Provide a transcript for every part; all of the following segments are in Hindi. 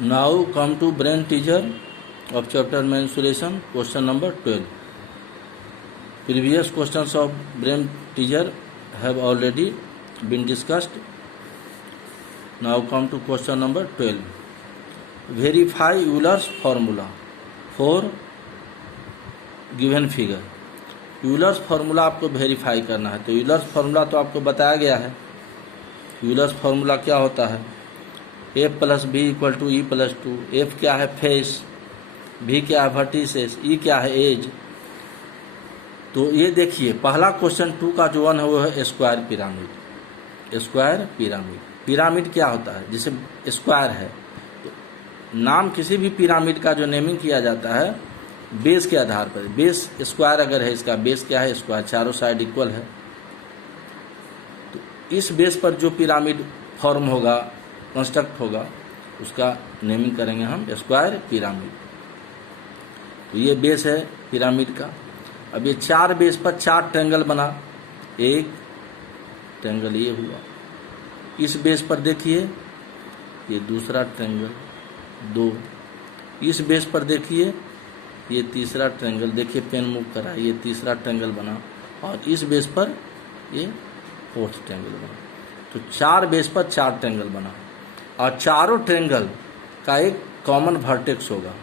Now come to brain teaser of chapter mensuration, question number 12. Previous questions of brain teaser have already been discussed. Now come to question number 12. Verify Euler's formula for given figure. Euler's formula आपको वेरीफाई करना है। तो यूलर्स फार्मूला तो आपको बताया गया है। यूलर्स फार्मूला क्या होता है? F plus B equal to E plus two. F क्या है? फेस। बी क्या है? वर्टिसेस। ई क्या है? एज। तो ये देखिए, पहला क्वेश्चन 2 का जो 1 है वो है square pyramid. Square pyramid, pyramid क्या होता है? जिसे स्क्वायर है, तो नाम किसी भी पिरामिड का जो नेमिंग किया जाता है बेस के आधार पर। बेस स्क्वायर अगर है, इसका बेस क्या है? स्क्वायर, चारों साइड इक्वल है। तो इस बेस पर जो पिरामिड फॉर्म होगा, कंस्ट्रक्ट होगा, उसका नेमिंग करेंगे हम स्क्वायर पिरामिड। तो ये बेस है पिरामिड का। अब ये 4 बेस पर 4 ट्रायंगल बना। एक ट्रायंगल ये हुआ। इस बेस पर देखिए ये दूसरा ट्रायंगल, 2। इस बेस पर देखिए ये तीसरा ट्रायंगल, देखिए पेन मूव करा, ये तीसरा ट्रायंगल बना। और इस बेस पर ये 4th ट्रायंगल बना। तो 4 बेस पर 4 ट्रायंगल बना। और चारों ट्रायंगल का एक कॉमन वर्टेक्स होगा,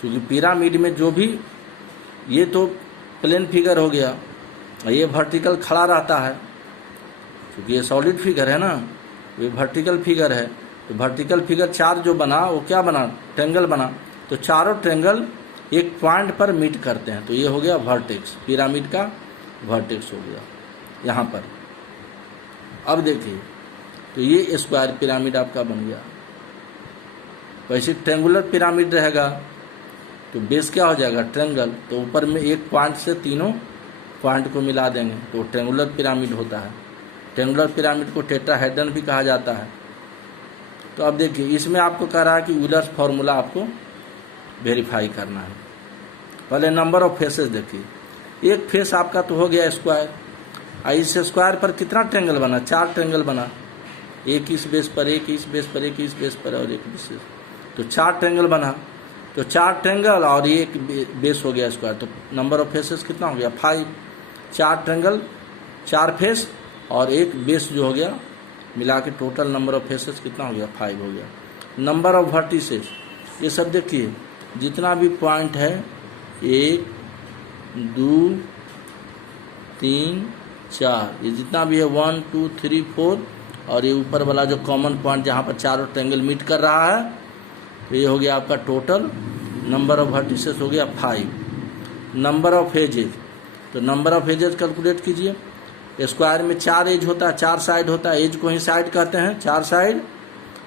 क्योंकि पिरामिड में जो भी, ये तो प्लेन फिगर हो गया, ये वर्टिकल खड़ा रहता है, क्योंकि ये सॉलिड फिगर है ना, ये वर्टिकल फिगर है। तो वर्टिकल फिगर 4 जो बना वो क्या बना? ट्रायंगल बना। तो चारों ट्रायंगल एक पॉइंट पर मीट करते हैं, तो ये हो गया वर्टेक्स, पिरामिड का वर्टेक्स हो गया यहाँ पर। अब देखिए, तो ये स्क्वायर पिरामिड आपका बन गया। वैसे ट्रायंगुलर पिरामिड रहेगा तो बेस क्या हो जाएगा? ट्रायंगल। तो ऊपर में एक पॉइंट से तीनों पॉइंट को मिला देंगे तो ट्रायंगुलर पिरामिड होता है। ट्रायंगुलर पिरामिड को टेट्राहेड्रन भी कहा जाता है। तो अब देखिए, इसमें आपको कह रहा है कि यूलर्स फार्मूला आपको वेरीफाई करना है। पहले नंबर ऑफ फेसेस देखिए। एक फेस आपका तो हो गया स्क्वायर। इस स्क्वायर पर कितना ट्रायंगल बना? 4 ट्रायंगल बना। एक इस बेस पर, एक इस बेस पर, एक इस बेस पर और एक इस, तो 4 ट्रायंगल बना। तो 4 ट्रायंगल और एक बेस हो गया स्क्वायर। तो नंबर ऑफ फेसेस कितना हो गया? 5। 4 ट्रायंगल, 4 फेस और एक बेस जो हो गया, मिला के टोटल नंबर ऑफ फेसेस कितना हो गया? 5 हो गया। नंबर ऑफ वर्टिसेस, ये सब देखिए, जितना भी पॉइंट है, 1 2 3 4, ये जितना भी है 1 2 3 4, और ये ऊपर वाला जो कॉमन पॉइंट जहाँ पर चारों ट्रायंगल मीट कर रहा है, तो ये हो गया आपका टोटल नंबर ऑफ वर्टिसेस हो गया 5। नंबर ऑफ एजेस, तो नंबर ऑफ एजेस कैलकुलेट कीजिए। स्क्वायर में 4 एज होता है, 4 साइड होता है। एज को ही साइड कहते हैं, 4 साइड।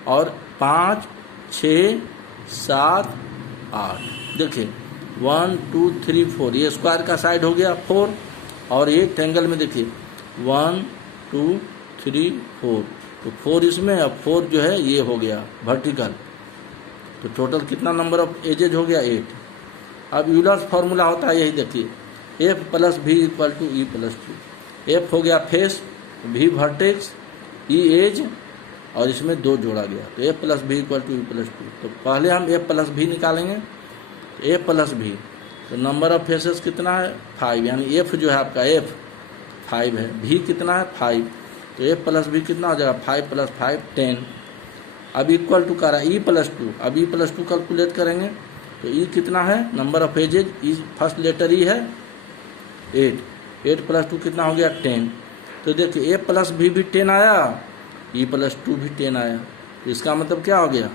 और 5 6 7 8, देखिए 1 2 3 4, ये स्क्वायर का साइड हो गया 4। और एक ट्रायंगल में देखिए 1 2 3 4, तो 4 इसमें, अब 4 जो है ये हो गया वर्टिकल। तो टोटल कितना नंबर ऑफ एजेज हो गया? 8। अब यूलर्स फार्मूला होता है यही देखिए, F plus B equal to E plus two. F हो गया फेस, भी वर्टेक्स, ई एज, और इसमें 2 जोड़ा गया, तो F plus B equal to E plus two. तो पहले हम एफ प्लस भी निकालेंगे। तो एफ प्लस भी, तो नंबर ऑफ फेसेस कितना है? 5, यानी एफ जो है आपका एफ 5 है। भी कितना है? 5। तो एफ प्लस भी कितना हो जाएगा? 5 + 5 10। अब इक्वल टू करा ई प्लस टू। अब ई प्लस टू कैलकुलेट करेंगे तो ई कितना है? Number of edges, E first letter E है 8। 8 + 2 कितना हो गया? 10। तो देखिए ए प्लस भी 10 आया, ई प्लस 2 भी 10 आया। तो इसका मतलब क्या हो गया?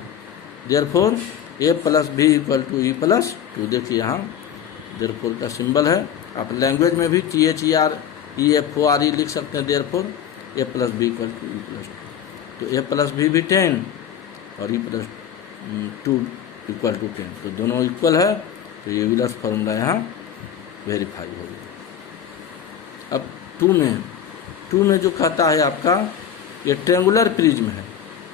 Therefore A plus B equal to E plus 2। देखिए यहाँ देयरफॉर का सिंबल है। आप लैंग्वेज में भी THEREFORE लिख सकते हैं। Therefore A plus B equal to E plus 2। तो ए प्लस भी 10 और ई प्लस 2 इक्वल टू 10, तो दोनों इक्वल है। तो ये यूलर्स फार्मूला यहाँ वेरीफाई हो गया। अब 2 में जो कहता है आपका, ये ट्रायंगुलर प्रिज्म है।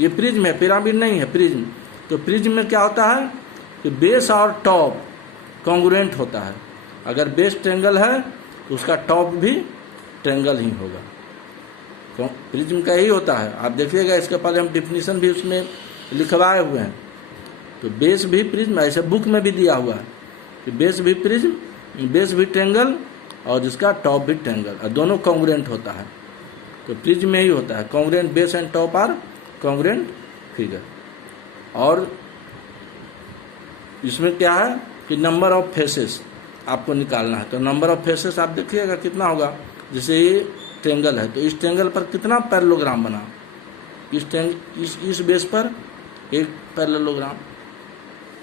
ये प्रिज्म है, पिरामिड नहीं है, प्रिज्म। तो प्रिज्म में क्या होता है कि बेस और टॉप कॉन्ग्रुएंट होता है। अगर बेस ट्रायंगल है तो उसका टॉप भी ट्रायंगल ही होगा। प्रिज्म का ही होता है। आप देखिएगा, इसके पहले हम डिफिनीशन भी उसमें लिखवाए हुए हैं। तो बेस भी प्रिज्म, ऐसे बुक में भी दिया हुआ है कि बेस भी प्रिज्म, बेस भी ट्रेंगल और जिसका टॉप भी ट्रेंगल, और दोनों कॉन्ग्रुएंट होता है। तो प्रिज्म में ही होता है congruent, base and top are congruent figure. और इसमें क्या है कि नंबर ऑफ फेसेस आपको निकालना है। तो नंबर ऑफ फेसेस आप देखिएगा कितना होगा। जैसे ये ट्रेंगल है तो इस ट्रेंगल पर कितना पैरेललोग्राम बना, इस बेस पर एक पैरेललोग्राम,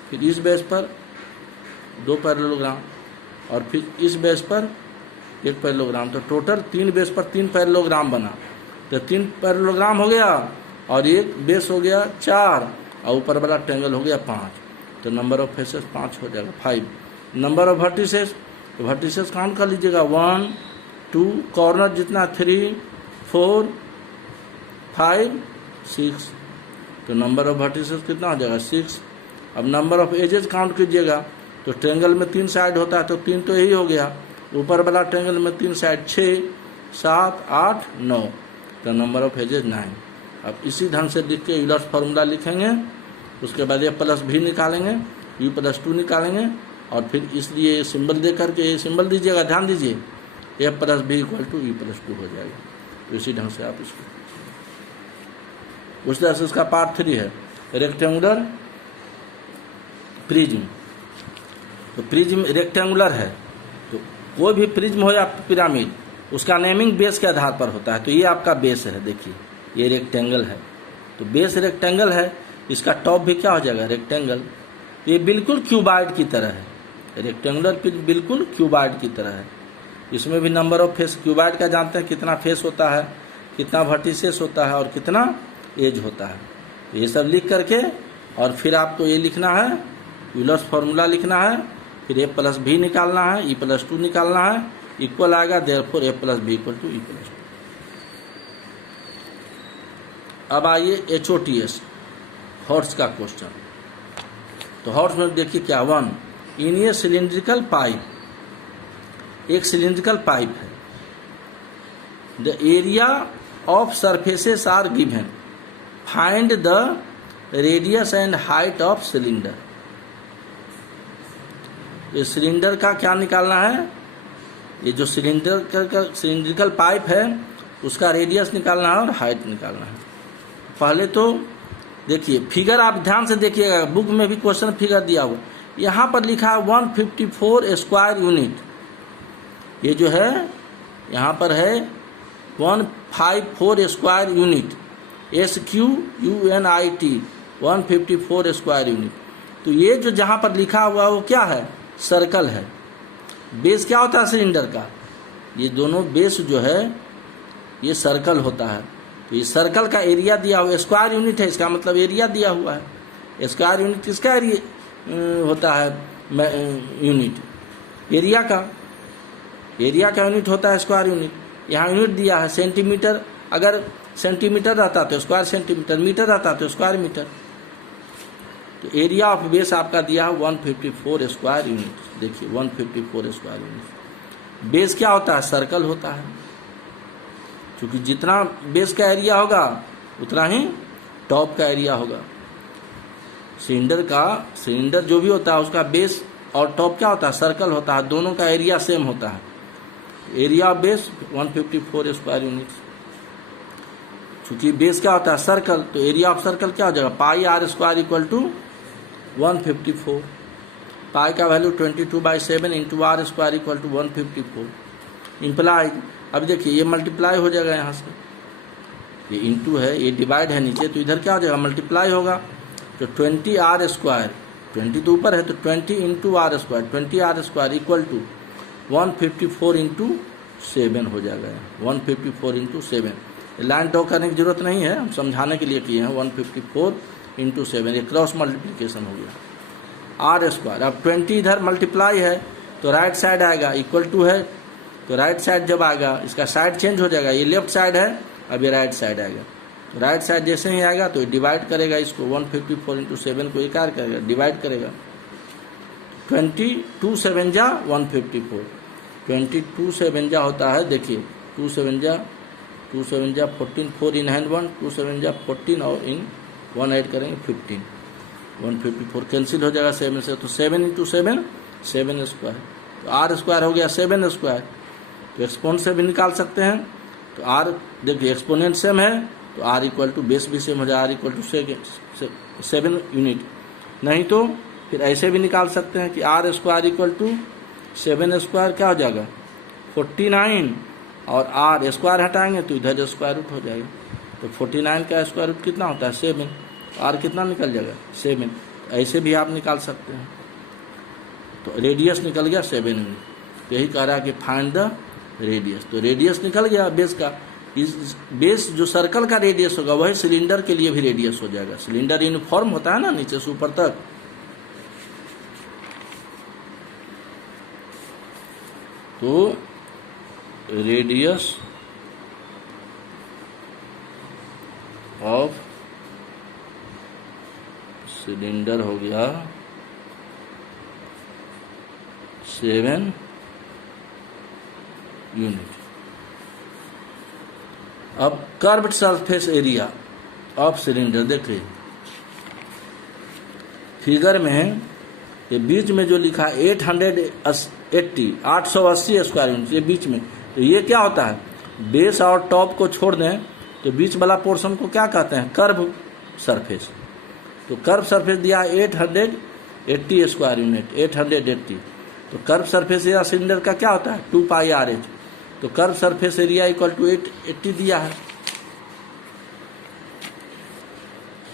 फिर इस बेस पर 2 पैरेललोग्राम, और फिर इस बेस पर 1 पैरेललोग्राम। तो टोटल 3 बेस पर 3 पैरेललोग्राम बना। तो 3 पैरेललोग्राम हो गया और एक बेस हो गया 4 और ऊपर वाला ट्रेंगल हो गया 5। तो नंबर ऑफ फेसेस 5 हो जाएगा 5। नंबर ऑफ वर्टिसेस, तो वर्टिसेस काउंट कर लीजिएगा 1 2, कॉर्नर जितना 3 4 5 6। तो नंबर ऑफ वर्टिसेस कितना हो जाएगा 6। अब नंबर ऑफ एजेस काउंट कीजिएगा। तो ट्रेंगल में 3 साइड होता है तो 3 तो यही हो गया। ऊपर वाला ट्रेंगल में 3 साइड 6 7 8 9। तो नंबर ऑफ एजेस 9। अब इसी ढंग से लिख के यूलर्स फार्मूला लिखेंगे। उसके बाद ये प्लस भी निकालेंगे, u प्लस 2 निकालेंगे, और फिर इसलिए सिंबल दे करके ये सिंबल दीजिएगा, ध्यान दीजिए, A plus B equal to E plus 2 हो जाएगा। तो इसी ढंग से आप इसको, उस तरह से इसका पार्ट 3 है रेक्टेंगुलर प्रिज्म। तो प्रिज्म रेक्टेंगुलर है, तो कोई भी प्रिज्म हो या पिरामिड उसका नेमिंग बेस के आधार पर होता है। तो ये आपका बेस है, देखिए ये रेक्टेंगल है, तो बेस रेक्टेंगल है, इसका टॉप भी क्या हो जाएगा रेक्टेंगल। ये बिल्कुल क्यूबाइड की तरह है, रेक्टेंगुलर प्रिज्म बिल्कुल क्यूबाइड की तरह है। इसमें भी नंबर ऑफ फेस, क्यूबाइड का जानते हैं कितना फेस होता है, कितना वर्टिसेस होता है और कितना एज होता है। तो ये सब लिख करके और फिर आपको ये लिखना है, यूलर्स फार्मूला लिखना है, फिर ए प्लस भी निकालना है, ई प्लस 2 निकालना है, इक्वल आएगा, therefore A plus B equal to E plus 2। अब आइए HOTS, हॉर्स का क्वेश्चन। तो हॉर्स में देखिए क्या 1 इन ए सिलिंड्रिकल पाइप, एक सिलिंड्रिकल पाइप है, the area of surfaces are given, find the radius and height of cylinder. ये सिलेंडर का क्या निकालना है, ये जो सिलिंड्रिकल पाइप है उसका रेडियस निकालना है और हाइट निकालना है। पहले तो देखिए फिगर, आप ध्यान से देखिएगा, बुक में भी क्वेश्चन फिगर दिया हुआ, यहाँ पर लिखा है 154 स्क्वायर यूनिट। ये जो है यहाँ पर है 154 square unit, SQUNIT 154 square unit. तो ये जो जहाँ पर लिखा हुआ है वो क्या है, सर्कल है। बेस क्या होता है सिलेंडर का, ये दोनों बेस जो है ये सर्कल होता है। तो ये सर्कल का एरिया दिया हुआ, स्क्वायर यूनिट है, इसका मतलब एरिया दिया हुआ है। स्क्वायर यूनिट किसका एरिया होता है, यूनिट एरिया का, एरिया का यूनिट होता है स्क्वायर यूनिट। यहाँ यूनिट दिया है सेंटीमीटर, अगर सेंटीमीटर रहता तो स्क्वायर सेंटीमीटर, मीटर रहता तो स्क्वायर मीटर। तो एरिया ऑफ बेस आपका दिया है 154 स्क्वायर यूनिट। देखिए 154 स्क्वायर यूनिट। बेस क्या होता है, सर्कल होता है, क्योंकि जितना बेस का एरिया होगा उतना ही टॉप का एरिया होगा। सिलेंडर जो भी होता है उसका बेस और टॉप क्या होता है, सर्कल होता है, दोनों का एरिया सेम होता है। Area of base 154 square unit. चूंकि बेस क्या होता है सर्कल, तो एरिया ऑफ सर्कल क्या हो जाएगा, pi R square equal to 154। Pi का value 22/7 into R square equal to 154 implies. अब देखिए ये मल्टीप्लाई हो जाएगा, यहाँ से ये इंटू है, ये डिवाइड है नीचे, तो इधर क्या हो जाएगा मल्टीप्लाई होगा। तो 20 आर स्क्वायर, 20 तो ऊपर है तो 20 into R square, 20 R square equal to 154 into 7 हो जाएगा। 154 इंटू 7, लाइन ड्रॉ करने की जरूरत नहीं है, हम समझाने के लिए किए हैं। 154 इंटू 7, ये क्रॉस मल्टीप्लिकेशन हो गया। आर स्क्वायर, अब 20 इधर मल्टीप्लाई है तो राइट साइड आएगा, इक्वल टू है तो राइट साइड जब आएगा इसका साइड चेंज हो जाएगा, ये लेफ्ट साइड है अब ये राइट साइड आएगा। तो राइट साइड जैसे ही आएगा तो डिवाइड करेगा इसको, 154 इंटू 7 को क्या करेगा, डिवाइड करेगा। 22 7 जा 154, 22 7 जा होता है, देखिए 2 7 जा 14, 4 इन हैंड 1, 2 7 जा 14 और इन 1 ऐड करेंगे 15। 154 कैंसिल हो जाएगा 7 से, तो 7 इंटू 7 7 स्क्वायर, तो आर स्क्वायर हो गया 7 स्क्वायर। तो एक्सपोनेंट से भी निकाल सकते हैं, तो आर देखिए एक्सपोनेंट सेम है तो आर इक्वल टू बेस भी सेम हो जाए, आर इक्वल टू 7 यूनिट। नहीं तो फिर ऐसे भी निकाल सकते हैं कि R square equal to 7 square क्या हो जाएगा 49, और आर स्क्वायर हटाएंगे तो इधर स्क्वायर रूट हो जाएगा, तो 49 का स्क्वायर रूट कितना होता है 7, आर कितना निकल जाएगा 7। ऐसे भी आप निकाल सकते हैं। तो रेडियस निकल गया 7 यूनिट। यही कह रहा है कि फाइंड द रेडियस, तो रेडियस निकल गया बेस का। इस बेस जो सर्कल का रेडियस होगा वही सिलेंडर के लिए भी रेडियस हो जाएगा। सिलेंडर यूनिफॉर्म होता है ना नीचे से ऊपर तक। तो रेडियस ऑफ सिलेंडर हो गया 7 यूनिट। अब curved surface area of cylinder देखिए फिगर में, ये बीच में जो लिखा है 880 स्क्वायर यूनिट, ये बीच में, तो ये क्या होता है बेस और टॉप को छोड़ दें तो बीच वाला पोर्शन को क्या कहते हैं कर्व सरफेस। तो कर्व सरफेस दिया 880 स्क्वायर यूनिट 880, तो कर्व सरफेस एरिया सिलेंडर का क्या होता है 2 पाई RH, तो curve surface area equal to 880 दिया है।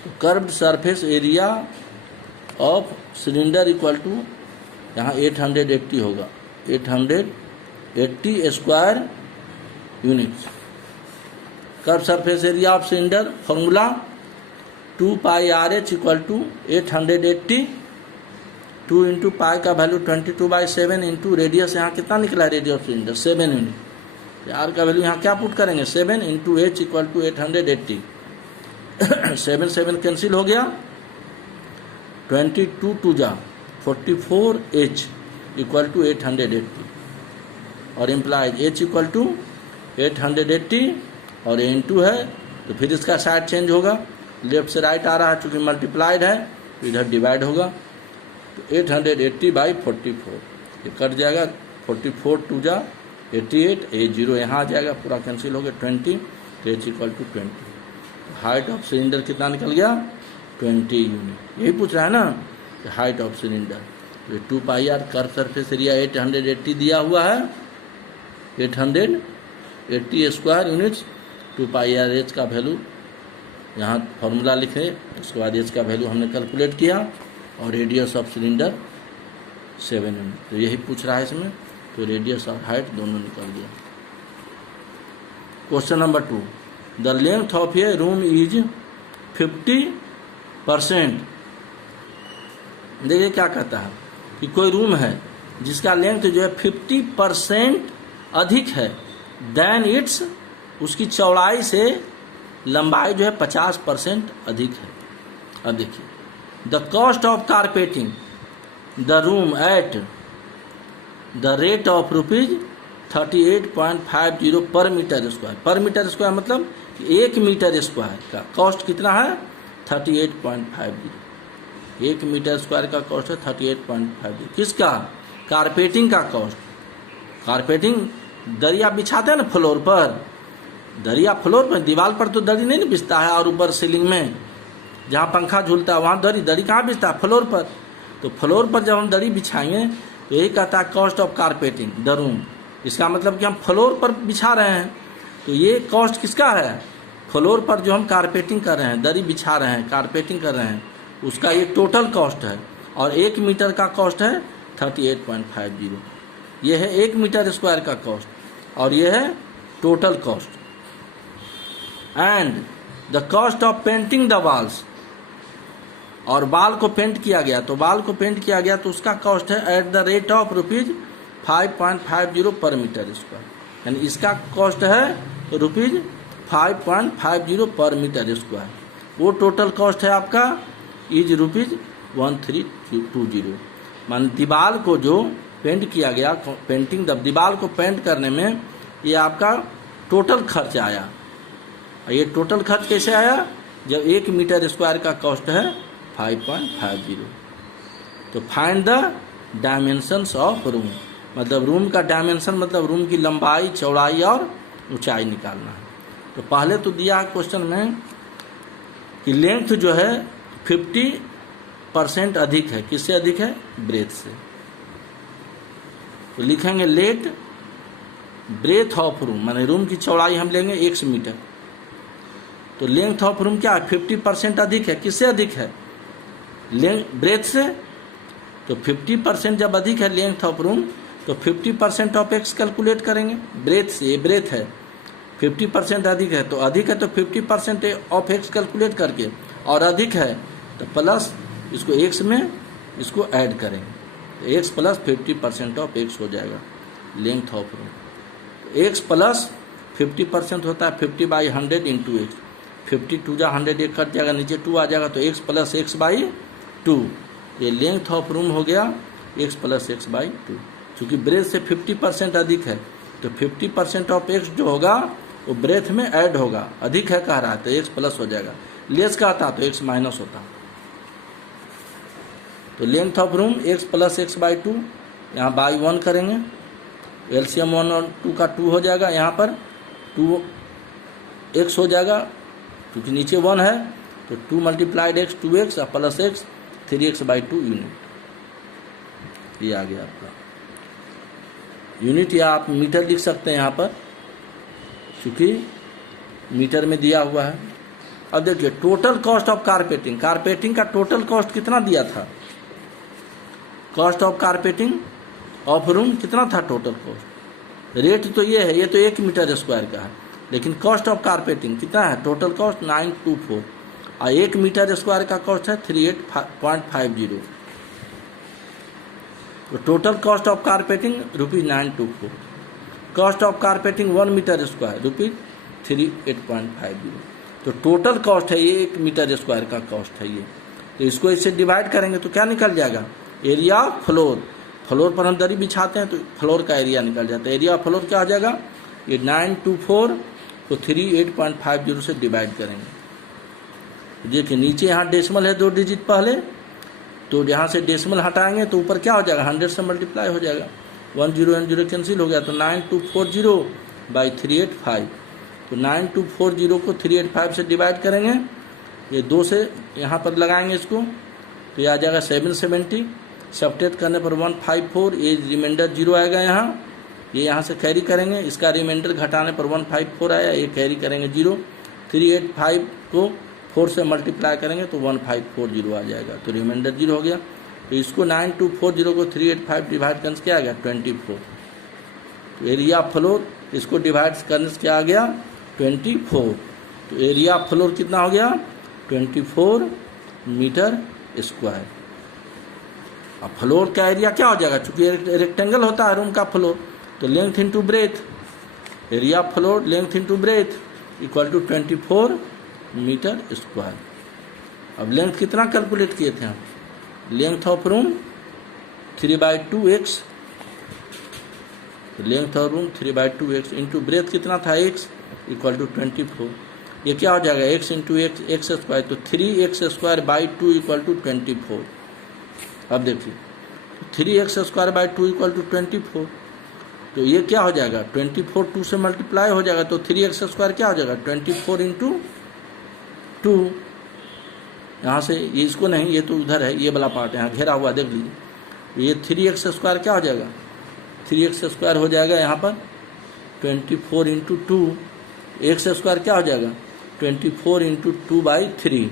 तो curve surface area of cylinder equal to यहाँ 880 होगा 880 square unit. Curve surface area of cylinder formula 2 pi RH equal to 880, 2 into pi का वैल्यू 22/7 इंटू रेडियस यहाँ कितना निकला है radius of cylinder 7 unit. R का वैल्यू यहाँ क्या पुट करेंगे 7 into H equal to 880, 7 7 cancel हो गया, 22 2 जा 44H इक्वल टू 880, और इम्प्लाइज H इक्वल टू 880 और ये इंटू है, तो फिर इसका साइड चेंज होगा, लेफ्ट से राइट आ रहा है चूँकि मल्टीप्लाइड है तो इधर डिवाइड होगा, तो 880/44 ये कट जाएगा, 44 2 जा 88, ये 0 यहाँ आ जाएगा, पूरा कैंसिल हो गया 20, तो H equal to 20। Height of cylinder कितना निकल गया 20 यूनिट। यही पूछ रहा है ना हाइट ऑफ सिलेंडर। तो 2 पाई R कर्व सरफेस एरिया 880 दिया हुआ है, 880 स्क्वायर यूनिट्स, 2 पाई R H का वैल्यू यहाँ फॉर्मूला लिखे, उसके बाद H का वैल्यू हमने कैलकुलेट किया, और रेडियस ऑफ सिलेंडर 7 यूनिट। तो यही पूछ रहा है इसमें, तो रेडियस और हाइट दोनों निकल गया। Question number 2, the length of A room is 50%। देखिए क्या कहता है कि कोई रूम है जिसका लेंथ जो है 50% अधिक है देन इट्स, उसकी चौड़ाई से लंबाई जो है 50% अधिक है। अब देखिए the cost of carpeting the room at the rate of ₹38.50 पर मीटर स्क्वायर। पर मीटर स्क्वायर मतलब 1 मीटर स्क्वायर का कॉस्ट कितना है 38.50। 1 मीटर स्क्वायर का कॉस्ट है 38.50। किसका कारपेटिंग का कॉस्ट। कारपेटिंग दरिया बिछाते हैं ना फ्लोर पर, दरिया फ्लोर पर, दीवार पर तो दरी नहीं बिछता है, और ऊपर सीलिंग में जहाँ पंखा झूलता है वहाँ दरी कहाँ बिछता है फ्लोर पर। तो फ्लोर पर जब हम दरी बिछाएंगे तो यही कहता है cost of carpeting the room. इसका मतलब कि हम फ्लोर पर बिछा रहे हैं, तो ये कॉस्ट किसका है फ्लोर पर जो हम कारपेटिंग कर रहे हैं, दरी बिछा रहे हैं, कारपेटिंग कर रहे हैं, उसका ये टोटल कॉस्ट है। और 1 मीटर का कॉस्ट है 38.50। ये है 1 मीटर स्क्वायर का कॉस्ट, और ये है total cost. And the cost of painting the walls, और बाल को पेंट किया गया, तो बाल को पेंट किया गया तो उसका कॉस्ट है एट द रेट ऑफ ₹5.50 पर मीटर स्क्वायर। यानी इसका कॉस्ट है ₹5.50 पर मीटर स्क्वायर। वो टोटल कॉस्ट है आपका इज ₹1320। मान दीवार को जो पेंट किया गया, पेंटिंग दीवार को पेंट करने में ये आपका टोटल खर्च आया। ये टोटल खर्च कैसे आया, जब 1 मीटर स्क्वायर का कॉस्ट है 5.50। तो find the dimensions of room, मतलब रूम का डायमेंशन मतलब रूम की लंबाई, चौड़ाई और ऊंचाई निकालना है। तो पहले तो दिया है क्वेश्चन में कि लेंथ जो है 50% अधिक है, किससे अधिक है? ब्रेथ से। तो लिखेंगे लेट ब्रेथ ऑफ रूम, माने रूम की चौड़ाई हम लेंगे 1 मीटर। तो लेंथ ऑफ रूम क्या है? 50% अधिक है, किससे अधिक है? ब्रेथ से। तो 50% जब अधिक है लेंथ ऑफ रूम, तो 50% ऑफ एक्स कैलकुलेट करेंगे ब्रेथ से। ये ब्रेथ है, 50% अधिक है तो 50% ऑफ एक्स कैलकुलेट करके, और अधिक है तो प्लस इसको एक्स में इसको ऐड करेंगे, तो एक्स प्लस 50% ऑफ एक्स हो जाएगा लेंथ ऑफ रूम। तो एक्स प्लस 50% होता है 50/100 इंटू एक्स। 52 जा 100 एक कट जाएगा, नीचे 2 आ जाएगा, तो एक्स प्लस x/2। ये लेंथ ऑफ रूम हो गया x प्लस x/2। चूँकि ब्रेथ से 50% अधिक है तो 50% ऑफ एक्स जो होगा वो ब्रेथ में ऐड होगा, अधिक है कह रहा है तो एक्स प्लस हो जाएगा, लेस कहता तो एक्स माइनस होता। तो length of room x plus x/2, यहाँ बाई 1 करेंगे, एलसीएम 1 और 2 का 2 हो जाएगा, यहाँ पर 2x हो जाएगा क्योंकि नीचे 1 है, तो 2 मल्टीप्लाइड x 2x और प्लस x 3x/2 यूनिट। ये आ गया आपका यूनिट, या आप मीटर लिख सकते हैं यहाँ पर क्योंकि मीटर में दिया हुआ है। अब देखिए total cost of carpeting, carpeting का टोटल कॉस्ट कितना दिया था? Cost of carpeting of room कितना था टोटल कॉस्ट? रेट तो ये है, ये तो 1 मीटर स्क्वायर का है, लेकिन कॉस्ट ऑफ कारपेटिंग कितना है? टोटल कॉस्ट 924, और 1 मीटर स्क्वायर का कॉस्ट है 38.50। तो total cost of carpeting ₹924, cost of carpeting 1 metre square ₹38.50। तो टोटल कॉस्ट है ये 1 मीटर स्क्वायर का कॉस्ट है ये। तो इसको इससे डिवाइड करेंगे तो क्या निकल जाएगा? एरिया फ्लोर, फ्लोर पर हम दरी बिछाते हैं तो फ्लोर का एरिया निकल जाता है। एरिया फ्लोर क्या हो जाएगा? ये 924 को 38.50 से डिवाइड करेंगे। देखिए नीचे यहाँ डेसिमल है 2 डिजिट पहले, तो यहाँ से डेसिमल हटाएंगे तो ऊपर क्या हो जाएगा? 100 से मल्टीप्लाई हो जाएगा, 1 0 and 0 कैंसिल हो गया, तो 9240/385। तो 9240 को 385 से डिवाइड करेंगे, ये 2 से यहाँ पर लगाएंगे इसको, तो ये आ जाएगा 770। सब्ट्रैक्ट करने पर 154, ये रिमाइंडर 0 आएगा यहाँ, ये यहाँ से कैरी करेंगे, इसका रिमाइंडर घटाने पर 154 आया, ये कैरी करेंगे 0। 385 को 4 से मल्टीप्लाई करेंगे तो 1540 आ जाएगा, तो रिमाइंडर 0 हो गया। तो इसको 9240 को 385 डिवाइड करने से क्या आ गया? 24। तो एरिया फ्लोर इसको डिवाइड करने से क्या आ गया? 24। तो एरिया फ्लोर कितना हो गया? 24 मीटर स्क्वायर। अब फ्लोर का एरिया क्या हो जाएगा? चूंकि रेक्टेंगल होता है रूम का फ्लोर, तो length into breadth, area floor length into breadth equal to 24 metre square. अब लेंथ कितना कैलकुलेट किए थे हम? Length of room 3/2x, length of room 3/2x into breadth कितना था? x equal to 24। ये क्या हो जाएगा? x इंटू एक्स स्क्वायर, तो 3x² इक्वल टू 24। अब देखिए 3x² इक्वल टू 24, तो ये क्या हो जाएगा? 24 2 से मल्टीप्लाई हो जाएगा, तो 3x² क्या हो जाएगा? 24 इंटू 2। यहाँ से ये इसको नहीं, ये तो उधर है, ये वाला पार्ट यहाँ घेरा हुआ देख लीजिए। ये 3x² क्या हो जाएगा? 3x² हो जाएगा यहाँ पर 24 इंटू 2, x² क्या हो जाएगा? 24 इंटू 2/3,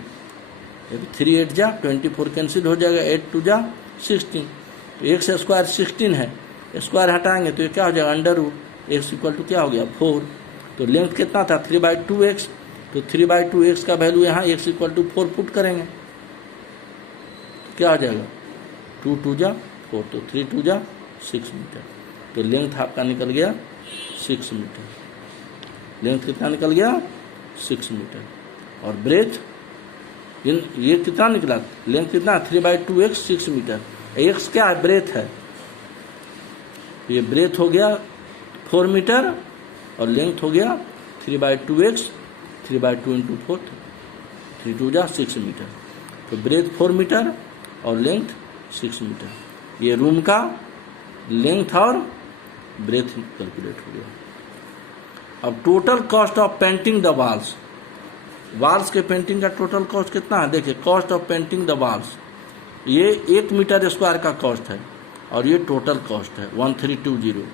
3 8 जा 24 कैंसिल हो जाएगा, 8 2 जा 16। तो x² 16 है, स्क्वायर हटाएंगे तो ये क्या हो जाएगा? Under root x equal to क्या हो गया? 4। तो लेंथ कितना था? 3/2x, तो 3/2x का वैल्यू यहाँ x इक्वल टू 4 पुट करेंगे, क्या हो जाएगा? 2 2 जा 4, तो 3 2 जा 6 मीटर। तो लेंथ आपका निकल गया 6 मीटर। लेंथ कितना निकल गया? 6 मीटर। और ब्रेथ ये कितना निकला? लेंथ कितना? 3/2x 6 metre. x क्या है? ब्रेथ है, ये ब्रेथ हो गया 4 मीटर और लेंथ हो गया 3/2x, 3/2 इंटू 4, 3 2 जा 6 मीटर। तो ब्रेथ 4 मीटर और लेंथ 6 मीटर। ये रूम का लेंथ और ब्रेथ कैलकुलेट हो गया। अब total cost of painting the walls, walls के पेंटिंग का टोटल कॉस्ट कितना है? देखिए, cost of painting the walls, ये 1 मीटर स्क्वायर का कॉस्ट है और ये टोटल कॉस्ट है 1320।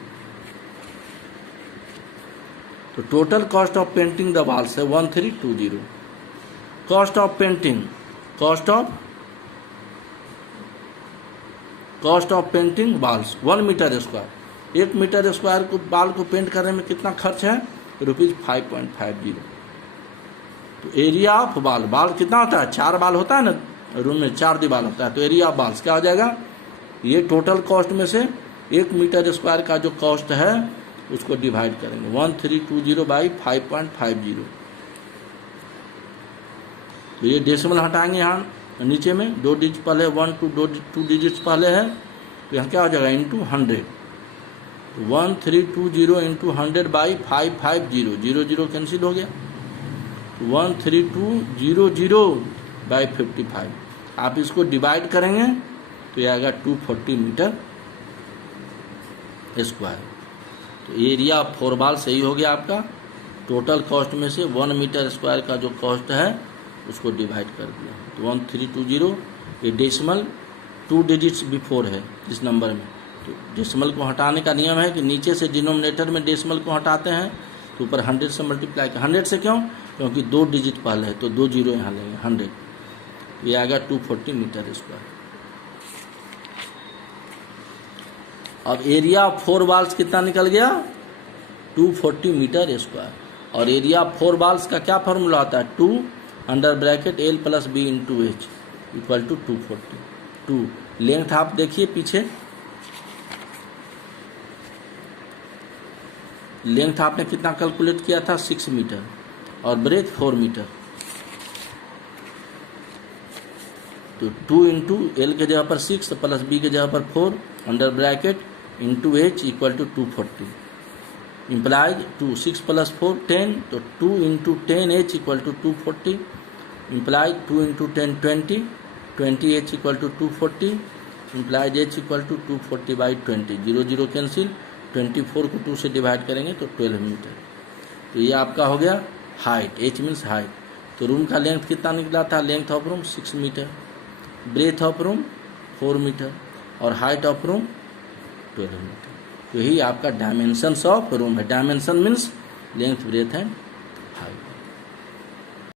तो total cost of painting the walls है 1320। Cost of painting, cost of painting walls 1 metre square, 1 metre square को बाल को पेंट करने में कितना खर्च है? ₹5.50। तो एरिया ऑफ बाल, बाल कितना होता है? 4 बाल होता है ना, रूम में 4 दीवार होता है, तो एरिया ऑफ बाल्स क्या हो जाएगा? ये टोटल कॉस्ट में से 1 मीटर स्क्वायर का जो कॉस्ट है उसको डिवाइड करेंगे 1320 बाई 5.50। तो ये डेसिमल हटाएंगे यहाँ नीचे में, 2 डिजिट पहले 1 2 डिजिट्स पहले है, तो यहाँ क्या हो जाएगा? इंटू 100। 1320 इंटू 100 बाई 550, 00 कैंसिल हो गया। 13200 बाई 55, आप इसको डिवाइड करेंगे तो ये आएगा 240 मीटर स्क्वायर। तो एरिया ऑफ 4 बाल सही हो गया आपका। टोटल कॉस्ट में से 1 मीटर स्क्वायर का जो कॉस्ट है उसको डिवाइड कर दिया। तो 1320, ये डेसिमल 2 डिजिट्स बिफोर है इस नंबर में। तो डेसिमल को हटाने का नियम है कि नीचे से डिनोमिनेटर में डेसिमल को हटाते हैं तो ऊपर 100 से मल्टीप्लाई कर, 100 से क्यों? क्योंकि 2 डिजिट पहले है, तो 2 जीरो यहाँ लेंगे 100। ये आएगा 240 मीटर स्क्वायर। अब एरिया ऑफ 4 बाल्स कितना निकल गया? 240 मीटर स्क्वायर। और एरिया ऑफ 4 बाल्स का क्या फॉर्मूला होता है? 2 under bracket L + B × H equal to 240। 2 length आप देखिए पीछे, लेंथ आपने कितना कैलकुलेट किया था? 6 मीटर और ब्रेथ 4 मीटर। तो 2 इंटू L के जगह पर 6 प्लस B के जगह पर 4 under bracket into H equal to 240 implies 2 6 + 4 10, तो 2 into 10H equal to 240 implies 2 into 10 20, 20H equal to 240 implies H equal to 240 by 20, 00 cancel, 24 को 2 से डिवाइड करेंगे तो 12 मीटर। तो ये आपका हो गया हाइट, H मीन्स हाइट। तो रूम का लेंथ कितना निकला था? Length of room 6 metre, breadth of room 4 metre और हाइट ऑफ रूम 12 मीटर। तो यही आपका डायमेंशंस ऑफ रूम है। Dimension means length, breadth and